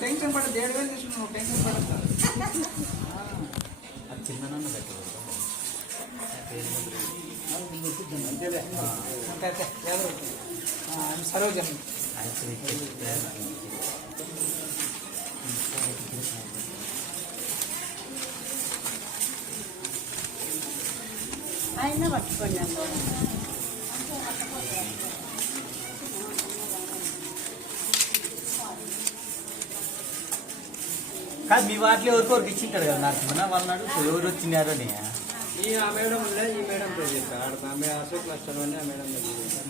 Tension పడదు 7,000 తీసుకున్నావు tension పడదు చిన్న సరోజన్ ఆయన పట్టుకోండి కాదు మీ వాటిలో ఎవరికొరికి ఇచ్చింటారు కదా నరసింహ వాళ్ళు అడుగు ఎవరు వచ్చినారో అని ఆ మేడం ఈ మేడం పేరు చెప్పారు అశోక్ క్లస్టర్ అని ఆ మేడం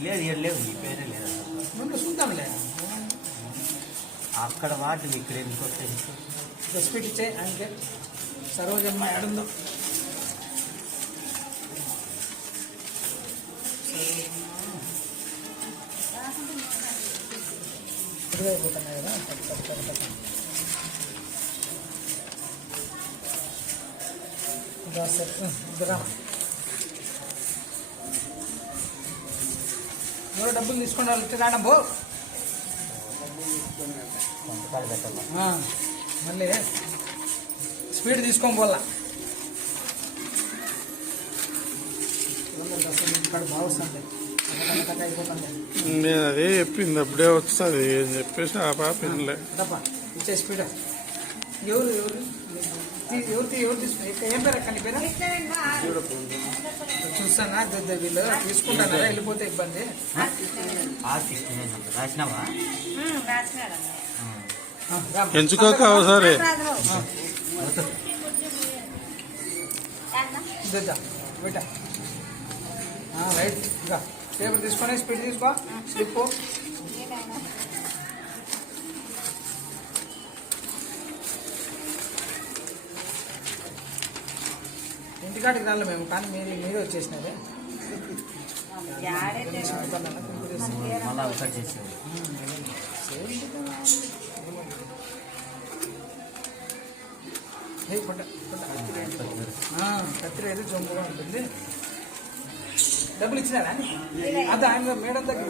లేదు లేవు మీ పేరే లేదు ముందు చూద్దాంలే అక్కడ వాటి ఇక్కడ ఎందుకు రెస్పెక్ట్ ఇచ్చే అంటే సరోజమ్మ ఎడుందో అయిపోతున్నాయి కదా ఎవరో డబ్బులు తీసుకుని వాళ్ళు రావడం బో మళ్ళీ స్పీడ్ తీసుకొని పోలా బాగుంది నేను అదే చెప్పింది అప్పుడే వస్తుంది అని చెప్పేసి ఆ పాప ఇచ్చే స్పీడ్ ఎవరు ఏం పేరు అక్క పేరు చూస్తానా వీళ్ళు తీసుకుంటానా వెళ్ళిపోతే ఇబ్బంది ఎంచుకోక అవసరే బేటా రైట్ ఇంకా పేపర్ తీసుకొని స్పీడ్ తీసుకో స్లిప్ ఇంటికాడికి రాలే మేము కానీ మీరే వచ్చేసినారే కత్తిరి అయితే జొంపుగా ఉంటుంది డబ్బులు ఇచ్చినారా అదే ఆయన మేడం దగ్గర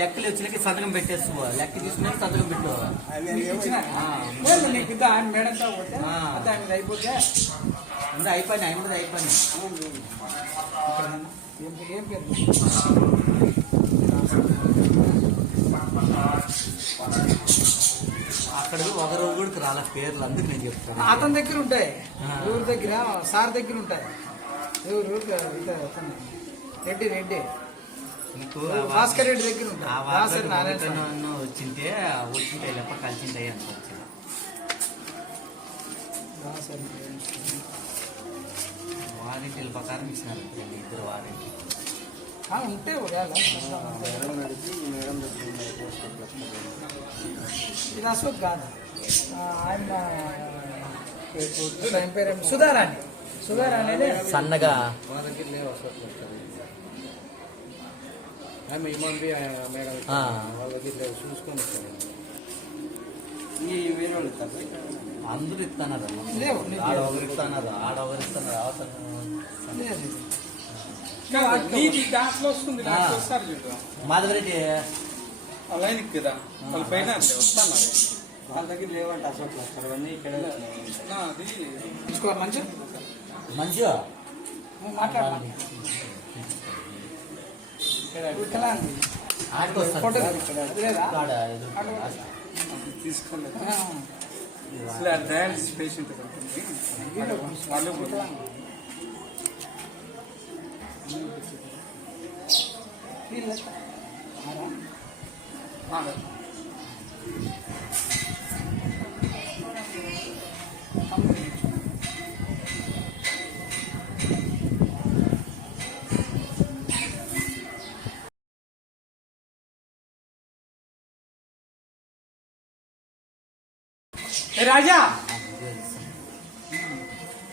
లెక్కలు వచ్చినకి సంతకం పెట్టేస్తు లెక్క తీసుకుని సంతకం పెట్టు నీకు ఆయన మేడంతో పోతే అదే ఆయన అయిపోతే ఇంకా అయిపోయినా ఆయన కూడా అయిపోయినా ఏం పేరు అక్కడ ఒకరు కూడా రాల పేర్లు అందుకు నేను చెప్తాను అతని దగ్గర ఉంటాయి ఊరి దగ్గర సార్ దగ్గర ఉంటాయి రెడ్డి భాస్కర్ రెడ్డి దగ్గర ఉంటాయి వచ్చింటే లేప కలిసింటాయి అనుకోవచ్చు వారంటీల ప్రకారం ఇచ్చినారు ఇద్దరు వారంటీ ఉంటే ఇది అశోక్ కాదు ఆయన పేరు సుధారాణి అనేది సన్నగా మా దగ్గర లేవు అశోక్ ఆమె ఇమాంబి మేడం వాళ్ళ దగ్గర లేవు చూసుకొని ఈ వేరే వాళ్ళు అందరూ ఇస్తున్నారు ఒకరు ఇస్తున్నారు ఆడొకరు ఇస్తున్నారు దాంట్లో వస్తుంది మాధవరెడ్డి లైన్ కదా వాళ్ళ పైన వస్తాను వాళ్ళ దగ్గర లేవంట అశోక్ క్లస్టర్ అన్నీ ఇక్కడ తీసుకోవాలి మంచి మాట్లాడాలి తీసుకోలేదు డయాలసిస్ పేషెంట్ వాళ్ళు రాజా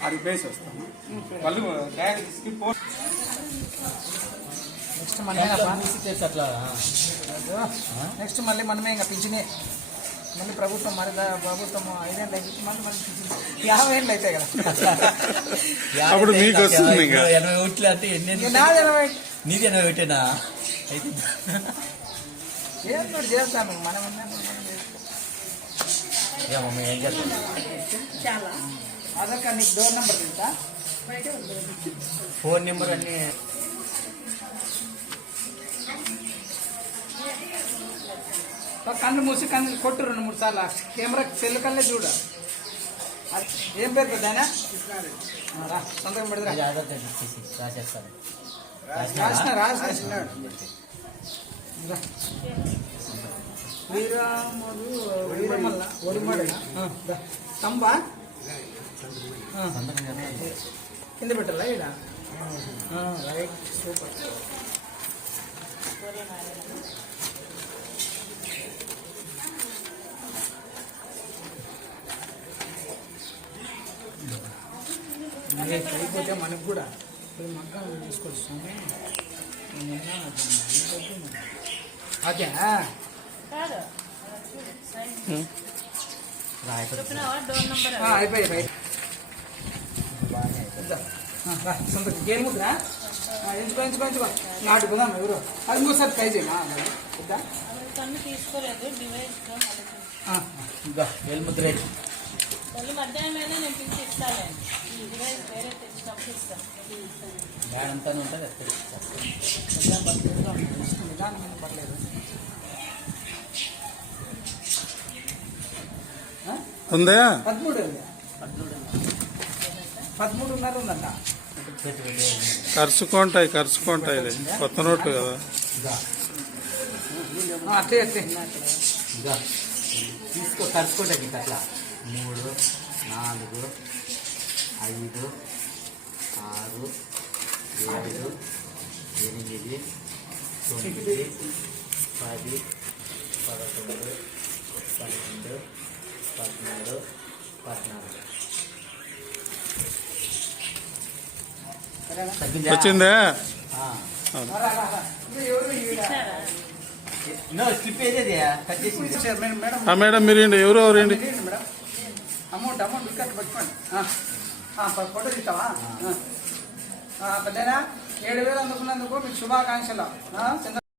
అది బేస్ వస్తాను వాళ్ళు నెక్స్ట్ మళ్ళీ మనమే ఇంకా పింఛనే మళ్ళీ ప్రభుత్వం మరి ప్రభుత్వం 5 ఏళ్ళు అయితే మళ్ళీ 50 ఏళ్ళు అవుతాయి కదా. అప్పుడు మీకు వస్తుంది ఇంకా. 80 ఓట్లు అంటే ఎన్ని ఇంకా నాది 80. నీది 80 ఒకటేనా అయితే ఏం మరి చేస్తాను మనం మమ్మీ ఏం చేస్తాం. ఆధార్ కార్డు నీకు డోర్ నెంబర్ తెలుసా? ఫోన్ నెంబర్ అన్ని కళ్ళు మూసి కళ్ళు కొట్టు 2-3 సార్లు కెమెరా సెల్ కళ్ళే చూడ. ఏం పేరు పెద్దాయన? రా సంతకం పెడతా. అది ఆధార్ కార్డు ఇచ్చేసి రాసేస్తాను. రాసిన శ్రీరాముడు వీరమల్ల ఒడిమడ తంబా కింద పెట్టాలా ఈడ? Right, super. అయిపోతే మనకు కూడా ఇప్పుడు మగ్గం తీసుకోవచ్చు స్వామి. ఓకే అయిపోయి సొంత గేమ్ ముద్రా ఎంచుకో నాటుకుందాం ఎవరు అది ఇంకోసారి ట్రై చేయమా వేలుముద్ర అంతా ఉంటుంది. పర్లేదు. ఉందా? 13.5 ఉందంట. ఖర్చుకుంటాయి కొత్త నోట్లు కదా. అట్లే తీసుకో ఖర్చుకోవటానికి అట్లా 3, 4, 5, 6, 7, 8, 9, 10, 11, 12, 13, 14. వచ్చిందా? స్లిప్ ఏదేది కట్ చేసి మేడం మీరు ఎవరు మేడం అమౌంట్ ఇక్కడ పట్టుకోండి. ఫోటో తీస్తావా? పెద్దనా 7,000 అందుకున్నందుకు మీకు శుభాకాంక్షలు.